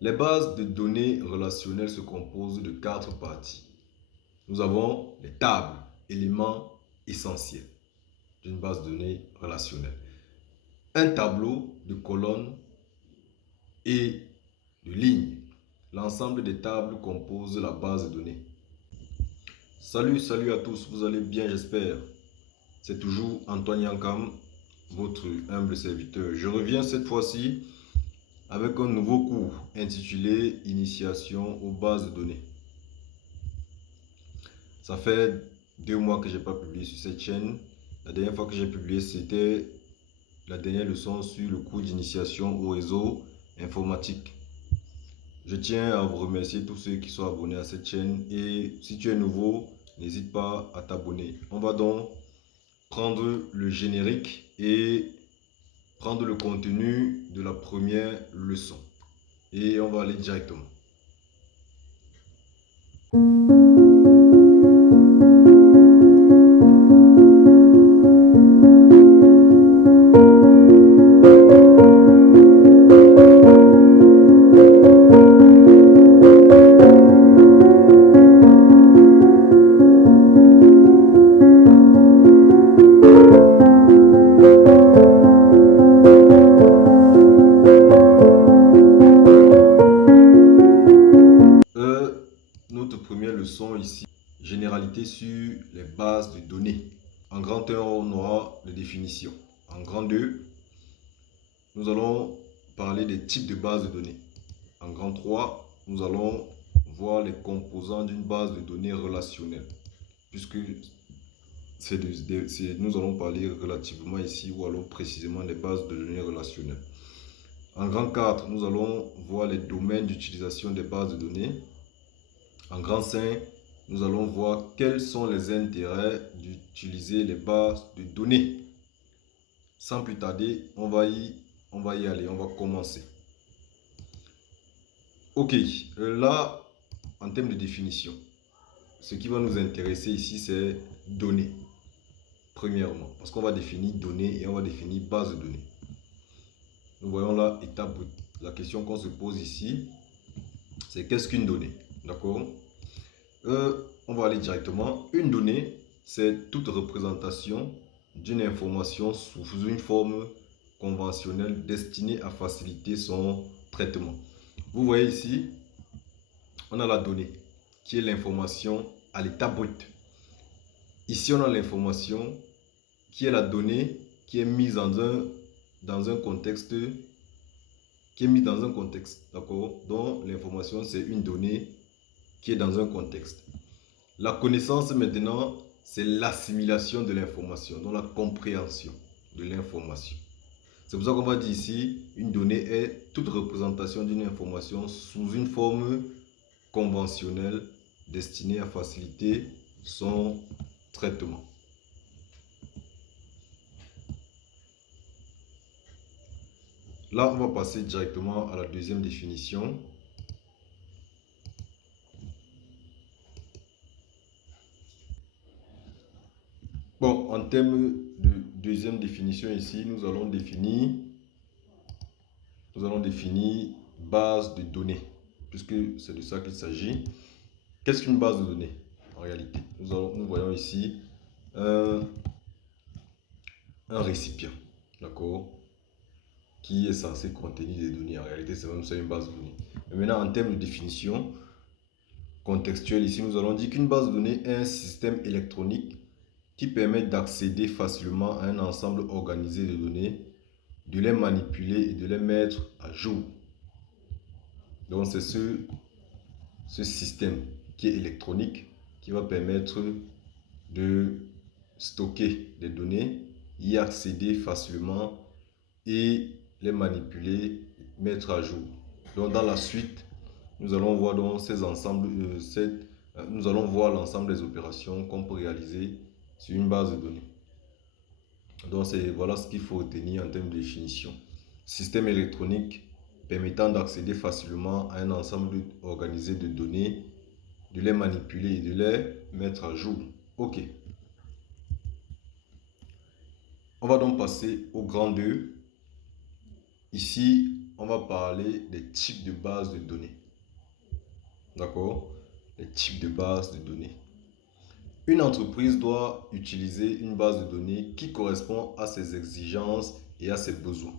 Les bases de données relationnelles se composent de 4 parties. Nous avons les tables, éléments essentiels d'une base de données relationnelle. Un tableau de colonnes et de lignes. L'ensemble des tables compose la base de données. Salut à tous, vous allez bien, j'espère. C'est toujours Antoine Yankam, votre humble serviteur. Je reviens cette fois-ci avec un nouveau cours intitulé Initiation aux bases de données. Ça fait 2 mois que je n'ai pas publié sur cette chaîne. La dernière fois que j'ai publié, c'était la dernière leçon sur le cours d'initiation au réseau informatique. Je tiens à vous remercier tous ceux qui sont abonnés à cette chaîne et si tu es nouveau, n'hésite pas à t'abonner. On va donc prendre le générique et prendre le contenu de la première leçon. Et on va aller directement. Notre première leçon ici, généralité sur les bases de données. En grand 1, on aura les définitions. En grand 2, nous allons parler des types de bases de données. En grand 3, nous allons voir les composants d'une base de données relationnelle. Puisque nous allons parler relativement ici ou alors précisément des bases de données relationnelles. En grand 4, nous allons voir les domaines d'utilisation des bases de données. En grand 5, nous allons voir quels sont les intérêts d'utiliser les bases de données. Sans plus tarder, on va y aller, on va commencer. Ok, là, en termes de définition, ce qui va nous intéresser ici, c'est données. Premièrement, parce qu'on va définir données et on va définir base de données. Nous voyons là, étape brute. La question qu'on se pose ici, c'est qu'est-ce qu'une donnée? D'accord? On va aller directement. Une donnée, c'est toute représentation d'une information sous une forme conventionnelle destinée à faciliter son traitement. Vous voyez ici, on a la donnée, qui est l'information à l'état brut. Ici, on a l'information qui est la donnée qui est mise dans un contexte, d'accord? Donc, l'information, c'est une donnée qui est dans un contexte. La connaissance, maintenant, c'est l'assimilation de l'information, donc la compréhension de l'information. C'est pour ça qu'on va dire ici, une donnée est toute représentation d'une information sous une forme conventionnelle destinée à faciliter son traitement. Là, on va passer directement à la deuxième définition. Bon, en termes de deuxième définition ici, nous allons définir base de données, puisque c'est de ça qu'il s'agit. Qu'est-ce qu'une base de données en réalité? Nous voyons ici un récipient, d'accord, qui est censé contenir des données. En réalité, c'est même ça une base de données. Mais maintenant, en termes de définition contextuelle, ici, nous allons dire qu'une base de données est un système électronique qui permet d'accéder facilement à un ensemble organisé de données, de les manipuler et de les mettre à jour. Donc, c'est ce système qui est électronique qui va permettre de stocker des données, y accéder facilement et les manipuler, mettre à jour. Donc dans la suite, nous allons voir donc ces ensembles, nous allons voir l'ensemble des opérations qu'on peut réaliser sur une base de données. Donc voilà ce qu'il faut retenir en termes de définition. Système électronique permettant d'accéder facilement à un ensemble organisé de données, de les manipuler et de les mettre à jour. Ok. On va donc passer au grand 2. Ici, on va parler des types de bases de données. D'accord? Les types de bases de données. Une entreprise doit utiliser une base de données qui correspond à ses exigences et à ses besoins.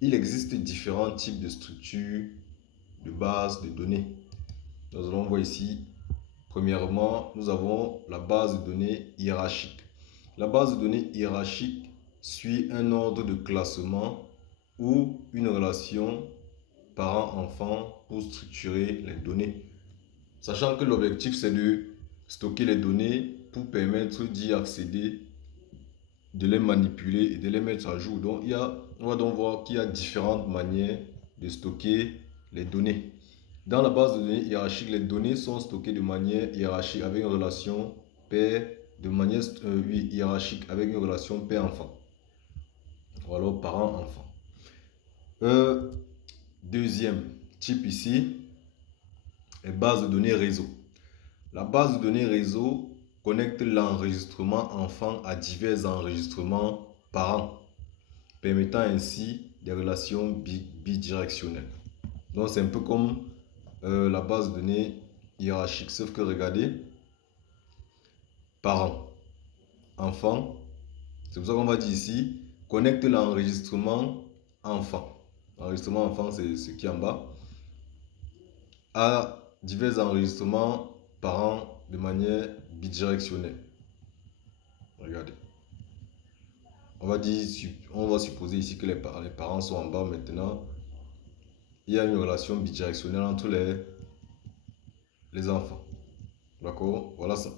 Il existe différents types de structures de bases de données. Nous allons voir ici, premièrement, nous avons la base de données hiérarchique. La base de données hiérarchique suit un ordre de classement ou une relation parent-enfant pour structurer les données. Sachant que l'objectif, c'est de stocker les données pour permettre d'y accéder, de les manipuler et de les mettre à jour. Donc, on va donc voir qu'il y a différentes manières de stocker les données. Dans la base de données hiérarchique, les données sont stockées de manière hiérarchique avec une relation père, de manière hiérarchique avec une relation père-enfant. Ou alors parent-enfant. Deuxième type ici, les bases de données réseau. La base de données réseau connecte l'enregistrement enfant à divers enregistrements parents, permettant ainsi des relations bidirectionnelles. Donc c'est un peu comme la base de données hiérarchique, sauf que regardez, parents, enfants, c'est pour ça qu'on va dire ici, connecte l'enregistrement enfant. L'enregistrement enfant, c'est ce qui est en bas, à divers enregistrements parents de manière bidirectionnelle. Regardez. On va supposer ici que les parents sont en bas maintenant. Il y a une relation bidirectionnelle entre les enfants. D'accord? Voilà ça.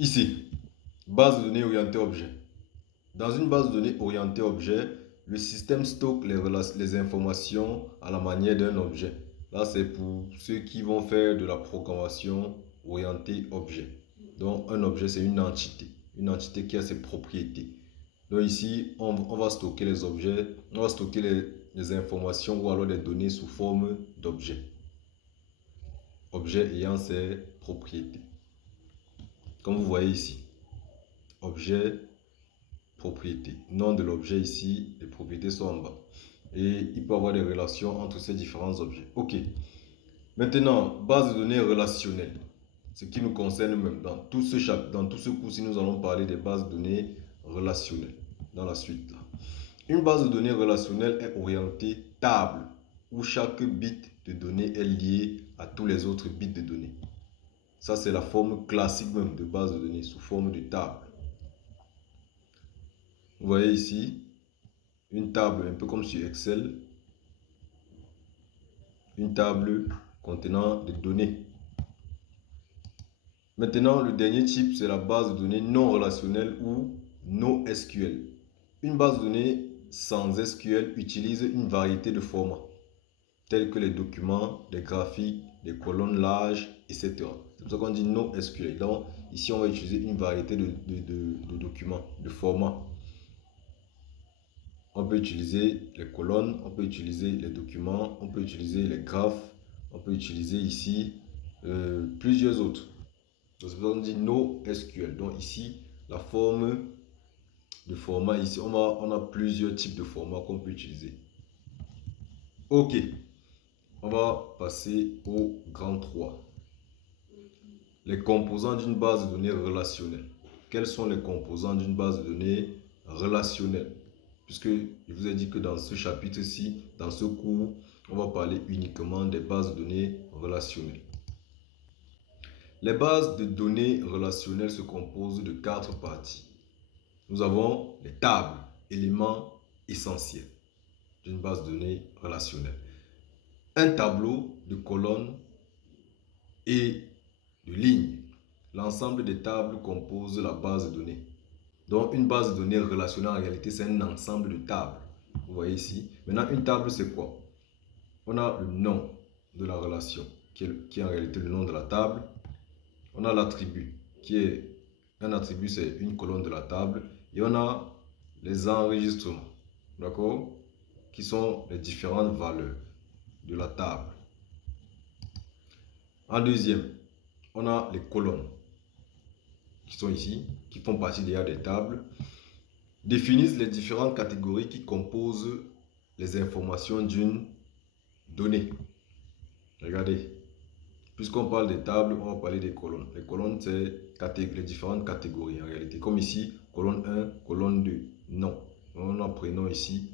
Ici, base de données orientée objet. Dans une base de données orientée objet, le système stocke les informations à la manière d'un objet. Là, c'est pour ceux qui vont faire de la programmation orientée objet. Donc, un objet, c'est une entité qui a ses propriétés. Donc ici, on va stocker les objets, on va stocker les informations ou alors les données sous forme d'objets. Objet ayant ses propriétés. Comme vous voyez ici, objet, propriété. Nom de l'objet ici, les propriétés sont en bas. Et il peut y avoir des relations entre ces différents objets. Ok. Maintenant, base de données relationnelle. Ce qui nous concerne même. Dans tout ce cours-ci, nous allons parler des bases de données relationnelles. Dans la suite. Là. Une base de données relationnelle est orientée table, où chaque bit de données est lié à tous les autres bits de données. Ça, c'est la forme classique même de base de données, sous forme de table. Vous voyez ici, une table un peu comme sur Excel, une table contenant des données. Maintenant, le dernier type, c'est la base de données non relationnelle ou NoSQL. Une base de données sans SQL utilise une variété de formats, tels que les documents, les graphiques, les colonnes larges, etc. C'est pour ça qu'on dit NoSQL. Donc, ici, on va utiliser une variété de documents, de formats. On peut utiliser les colonnes, on peut utiliser les documents, on peut utiliser les graphes, on peut utiliser ici plusieurs autres. Donc, c'est pour ça qu'on dit NoSQL. Donc, ici, la forme de format, ici, on a plusieurs types de formats qu'on peut utiliser. Ok. On va passer au grand 3. Les composants d'une base de données relationnelle. Quels sont les composants d'une base de données relationnelle? Puisque je vous ai dit que dans ce chapitre-ci, dans ce cours, on va parler uniquement des bases de données relationnelles. Les bases de données relationnelles se composent de 4 parties. Nous avons les tables, éléments essentiels d'une base de données relationnelle. Un tableau de colonnes et de lignes. L'ensemble des tables compose la base de données. Donc, une base de données relationnelle, en réalité, c'est un ensemble de tables. Vous voyez ici. Maintenant, une table, c'est quoi? On a le nom de la relation, qui est en réalité le nom de la table. On a l'attribut, qui est un attribut, c'est une colonne de la table. Et on a les enregistrements, d'accord? Qui sont les différentes valeurs de la table. En deuxième, on a les colonnes qui sont ici, qui font partie déjà des tables. Définissent les différentes catégories qui composent les informations d'une donnée. Regardez, puisqu'on parle des tables, on va parler des colonnes. Les colonnes, c'est les différentes catégories en réalité. Comme ici, colonne 1, colonne 2. Non. On a prénom ici.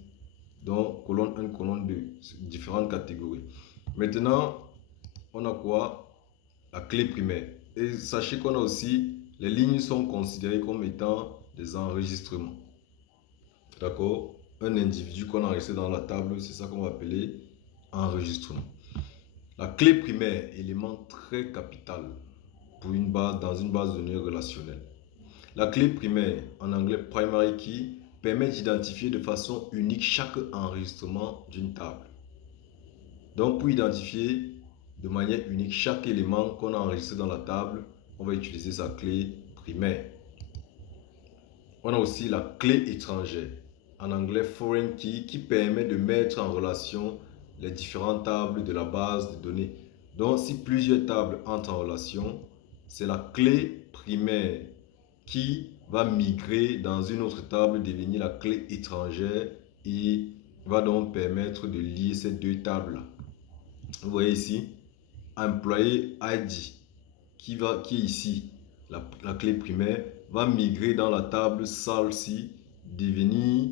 Donc, colonne 1, colonne 2. Différentes catégories. Maintenant, on a quoi? La clé primaire. Et sachez qu'on a aussi, les lignes sont considérées comme étant des enregistrements. D'accord? Un individu qu'on a enregistré dans la table, c'est ça qu'on va appeler enregistrement. La clé primaire, élément très capital pour une base, dans une base de données relationnelle. La clé primaire, en anglais primary key, permet d'identifier de façon unique chaque enregistrement d'une table. Donc pour identifier de manière unique chaque élément qu'on a enregistré dans la table, on va utiliser sa clé primaire. On a aussi la clé étrangère, en anglais foreign key, qui permet de mettre en relation les différentes tables de la base de données. Donc si plusieurs tables entrent en relation, c'est la clé primaire qui va migrer dans une autre table, devenir la clé étrangère et va donc permettre de lier ces deux tables-là. Vous voyez ici, employé ID qui est ici, la clé primaire, va migrer dans la table SALSI, devenir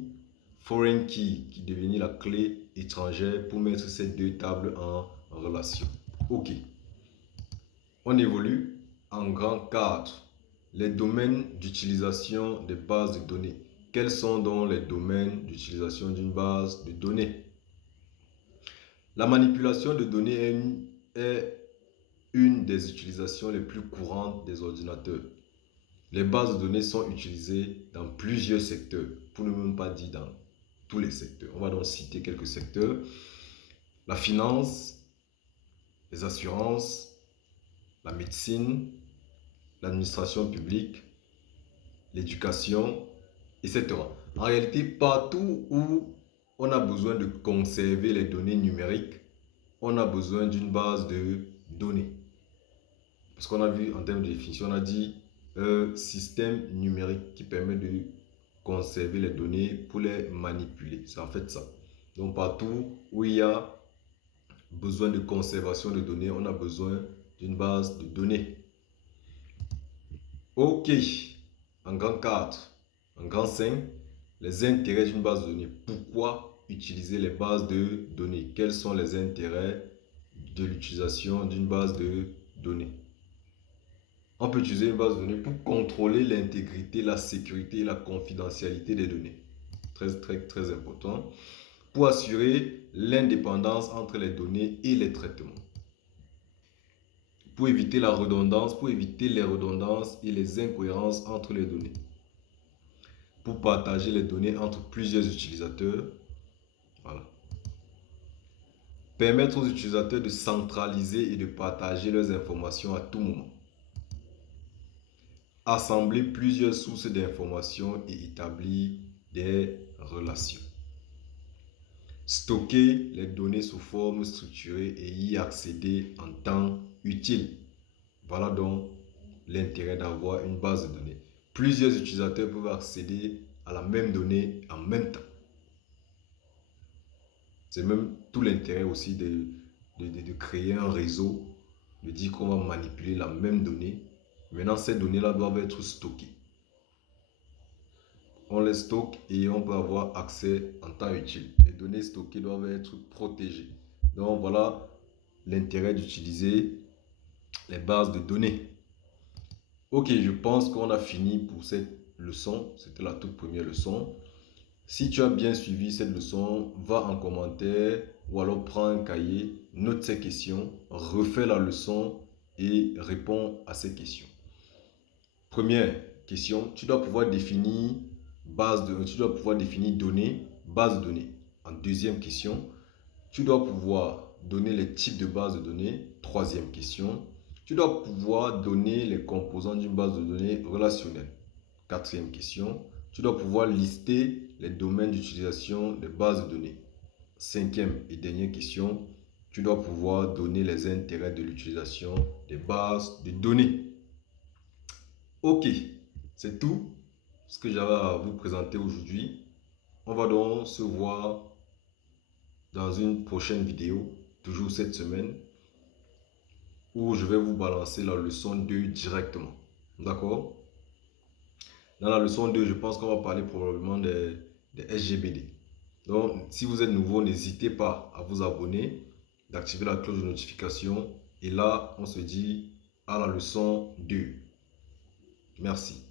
foreign key, qui devenir la clé étrangère pour mettre ces deux tables en relation. Ok. On évolue en grand cadre. Les domaines d'utilisation des bases de données. Quels sont donc les domaines d'utilisation d'une base de données? La manipulation de données est une des utilisations les plus courantes des ordinateurs. Les bases de données sont utilisées dans plusieurs secteurs, pour ne même pas dire dans tous les secteurs. On va donc citer quelques secteurs. La finance, les assurances, la médecine, l'administration publique, l'éducation, etc. En réalité, partout où on a besoin de conserver les données numériques, on a besoin d'une base de données. Parce qu'on a vu en termes de définition, on a dit système numérique qui permet de conserver les données pour les manipuler. C'est en fait ça. Donc partout où il y a besoin de conservation de données, on a besoin d'une base de données. Ok, en grand 4, en grand 5, les intérêts d'une base de données. Pourquoi utiliser les bases de données? Quels sont les intérêts de l'utilisation d'une base de données? On peut utiliser une base de données pour contrôler l'intégrité, la sécurité et la confidentialité des données. Très important. Pour assurer l'indépendance entre les données et les traitements. Pour éviter la redondance, pour éviter les redondances et les incohérences entre les données. Pour partager les données entre plusieurs utilisateurs. Voilà. Permettre aux utilisateurs de centraliser et de partager leurs informations à tout moment. Assembler plusieurs sources d'informations et établir des relations. Stocker les données sous forme structurée et y accéder en temps utile. Voilà donc l'intérêt d'avoir une base de données. Plusieurs utilisateurs peuvent accéder à la même donnée en même temps. C'est même tout l'intérêt aussi de créer un réseau, de dire qu'on va manipuler la même donnée. Maintenant, ces données-là doivent être stockées. On les stocke et on peut avoir accès en temps utile. Les données stockées doivent être protégées. Donc voilà l'intérêt d'utiliser les bases de données. Ok, je pense qu'on a fini pour cette leçon. C'était la toute première leçon. Si tu as bien suivi cette leçon, va en commentaire ou alors prends un cahier, note ces questions, refais la leçon et réponds à ces questions. Première question, tu dois pouvoir définir données, base de données. En deuxième question, tu dois pouvoir donner les types de bases de données. Troisième question, tu dois pouvoir donner les composants d'une base de données relationnelle. Quatrième question, tu dois pouvoir lister les domaines d'utilisation des bases de données. Cinquième et dernière question, tu dois pouvoir donner les intérêts de l'utilisation des bases de données. Ok, c'est tout. ce que j'avais à vous présenter aujourd'hui. On va donc se voir dans une prochaine vidéo, toujours cette semaine, où je vais vous balancer la leçon 2 directement. D'accord? Dans la leçon 2, je pense qu'on va parler probablement des SGBD. Donc, si vous êtes nouveau, n'hésitez pas à vous abonner, d'activer la cloche de notification. Et là, on se dit à la leçon 2. Merci.